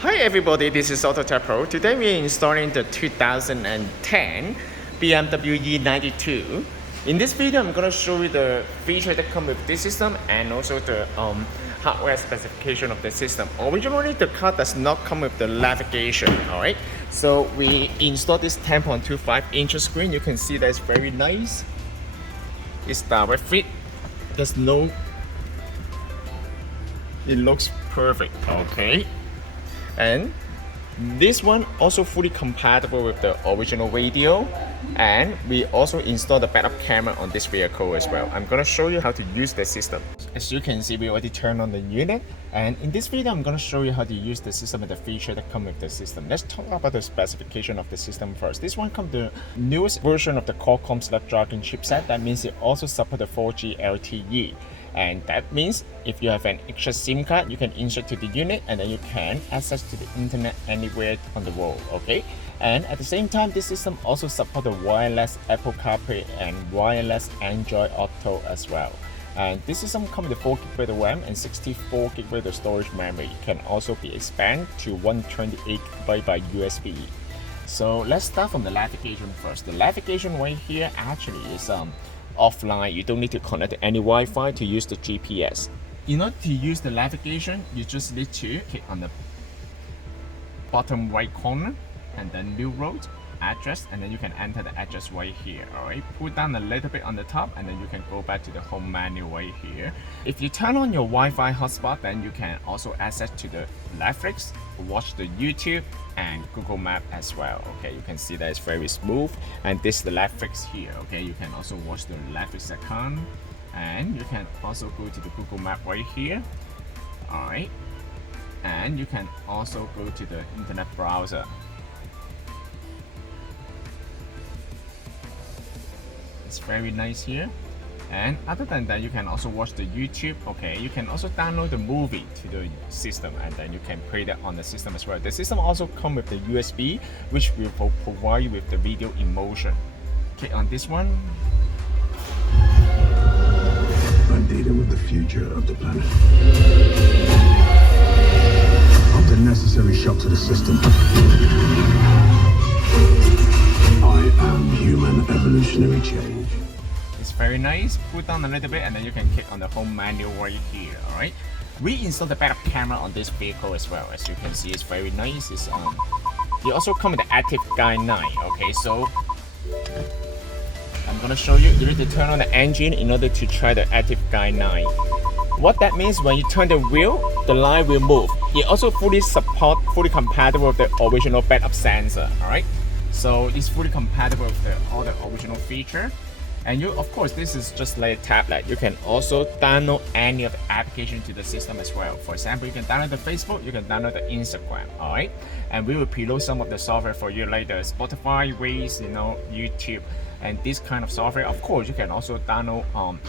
Hi everybody, this is Untitled Chapter. Today we are installing the 2010 BMW E92. In this video, I'm going to show you the features that come with this system and also the hardware specification of the system. Originally, the car does not come with the navigation, alright? So we installed this 10.25-inch screen. You can see that it's very nice. It's direct fit. There's no... It looks perfect, okay? And this one also fully compatible with the original radio, and we also installed the backup camera on this vehicle as well. I'm going to show you how to use the system. As you can see, we already turned on the unit, and in this video I'm going to show you how to use the system and the feature that come with the system. Let's talk about the specification of the system first. This one comes the newest version of the Qualcomm Snapdragon chipset. That means it also supports the 4G LTE. And that means if you have an extra SIM card, you can insert to the unit and then you can access to the internet anywhere on the world, okay? And at the same time, this system also supports the wireless Apple CarPlay and wireless Android Auto as well. And this system comes with 4GB of RAM and 64GB of storage memory. It can also be expanded to 128GB by USB. So let's start from the navigation first. The navigation right here actually is offline. You don't need to connect to any Wi-Fi to use the GPS. In order to use the navigation, you just need to click on the bottom right corner and then new road address, and then you can enter the address right here. Alright, pull down a little bit on the top and then you can go back to the home menu right here. If you turn on your Wi-Fi hotspot, then you can also access to the Netflix, watch the YouTube and Google Map as well. Okay, you can see that it's very smooth, and this is the Netflix here. Okay, you can also watch the Netflix account, and you can also go to the Google Map right here. Alright, and you can also go to the internet browser. It's very nice here. And other than that, you can also watch the YouTube. Okay, you can also download the movie to the system and then you can play that on the system as well. The system also comes with the USB, which will provide you with the video in motion. Okay, on this one, I'm dealing with the future of the planet. Of the necessary shock to the system. I am human evolutionary change. it's very nice. Pull down a little bit and then you can click on the home menu right here. Alright, we installed the backup camera on this vehicle as well. As you can see, it's very nice. It's it also comes with the Active Guide 9. Okay, so I'm gonna show you. You need to turn on the engine in order to try the Active Guide 9. What that means, when you turn the wheel, the line will move. It also fully compatible with the original backup sensor. Alright, so it's fully compatible with all the original feature. And you, of course, this is just like a tablet. You can also download any of the application to the system as well. For example, you can download the Facebook, you can download the Instagram, alright? And we will preload some of the software for you later. Spotify, Waze, YouTube, and this kind of software. Of course, you can also download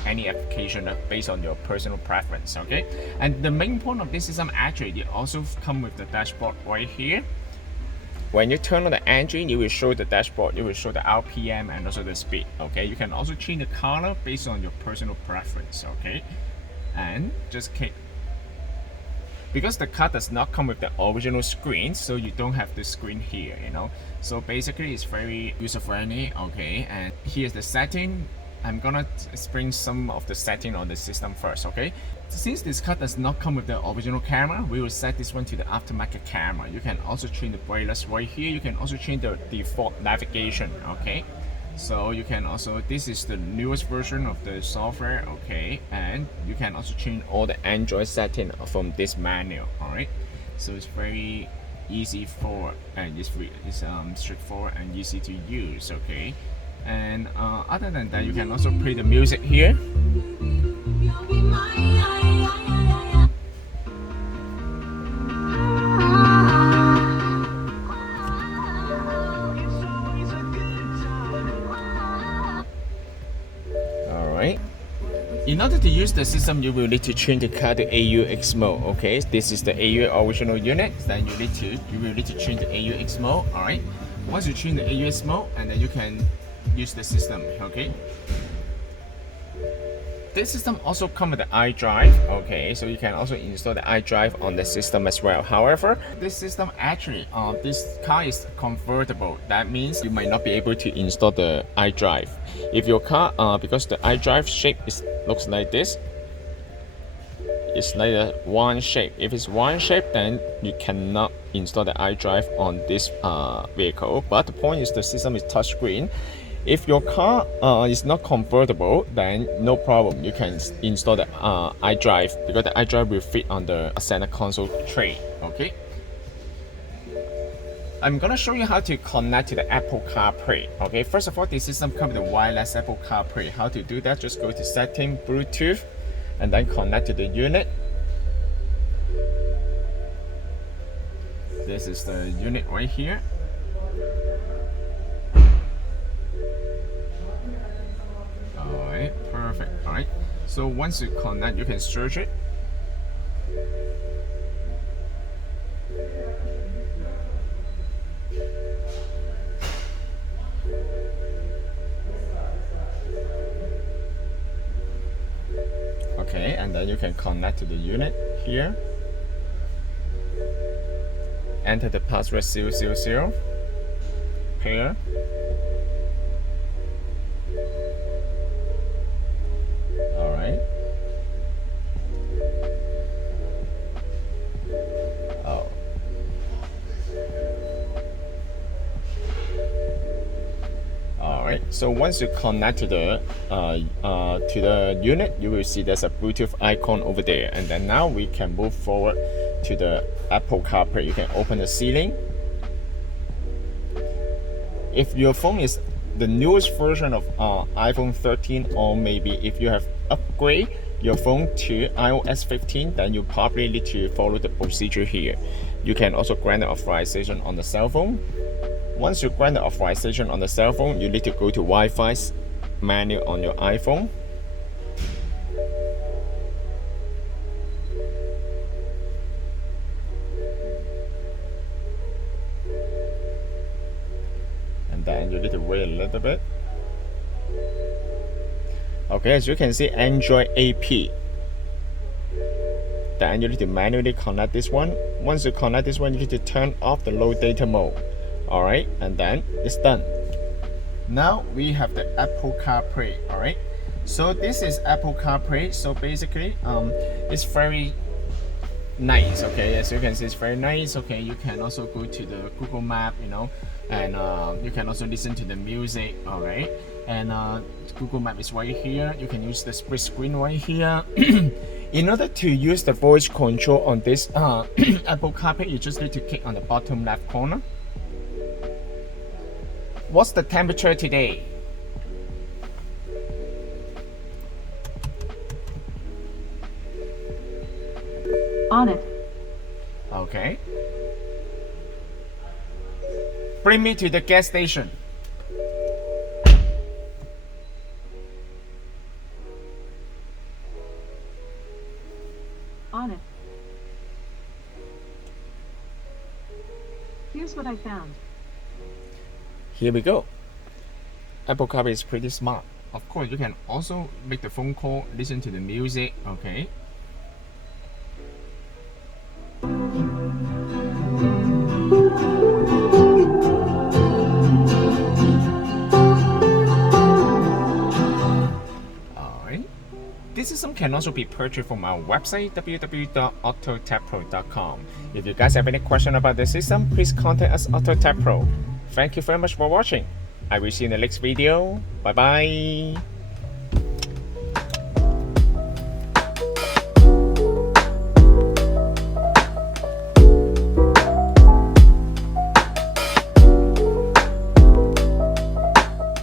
any application based on your personal preference, okay? And the main point of this system, actually, it also comes with the dashboard right here. When you turn on the engine, it will show the dashboard, it will show the RPM and also the speed, okay? You can also change the color based on your personal preference, okay? And just click. Because the car does not come with the original screen, so you don't have the screen here, So basically, it's very user-friendly, okay? And here's the setting. I'm gonna explain some of the setting on the system first, okay? Since this car does not come with the original camera, we will set this one to the aftermarket camera. You can also change the brightness right here. You can also change the default navigation, okay? So you can also, this is the newest version of the software, okay? And you can also change all the Android setting from this menu, alright? So it's very easy and it's straightforward and easy to use, okay? And other than that, you can also play the music here. Alright. In order to use the system, you will need to change the car to AUX mode. Okay, this is the AUX original unit. Then you will need to change the AUX mode. Alright. Once you change the AUX mode, and then you can use the system, okay? this system also comes with the iDrive, okay, so you can also install the iDrive on the system as well. However, this system actually, this car is convertible. That means you might not be able to install the iDrive. If your car, because the iDrive shape looks like this, it's like a one shape. If it's one shape, then you cannot install the iDrive on this vehicle. But the point is the system is touchscreen. If your car is not convertible, then no problem. You can install the iDrive because the iDrive will fit on the center console tray. Okay. I'm gonna show you how to connect to the Apple CarPlay. Okay. First of all, the system comes with the wireless Apple CarPlay. How to do that? Just go to Setting, Bluetooth, and then connect to the unit. This is the unit right here. Alright, perfect. Alright, so once you connect, you can search it. Okay, and then you can connect to the unit here. Enter the password 000, pair. Alright. Oh. Alright, so once you connect to the unit, you will see there's a Bluetooth icon over there, and then now we can move forward to the Apple CarPlay. You can open the ceiling. If your phone is the newest version of iPhone 13, or maybe if you have upgrade your phone to iOS 15, then you probably need to follow the procedure here. You can also grant the authorization on the cell phone. Once you grant the authorization on the cell phone, you need to go to Wi-Fi menu on your iPhone. And then you need to wait a little bit. Okay, as you can see, Android AP. Then you need to manually connect this one. Once you connect this one, you need to turn off the low data mode. Alright, and then it's done. Now we have the Apple CarPlay. Alright, so this is Apple CarPlay. So basically, it's very nice. Okay, as you can see, it's very nice. Okay, you can also go to the Google Map, you know, and you can also listen to the music. Alright, and Google Map is right here. You can use the split screen right here. In order to use the voice control on this Apple CarPlay, you just need to click on the bottom left corner. What's the temperature today? On it. Okay. Bring me to the gas station. On it. Here's what I found. Here we go. Apple CarPlay is pretty smart. Of course, you can also make the phone call, listen to the music. Okay. Alright. This system can also be purchased from our website www.autotechpro.com. If you guys have any question about the system, please contact us Autotech Pro. Thank you very much for watching. I will see you in the next video. Bye bye.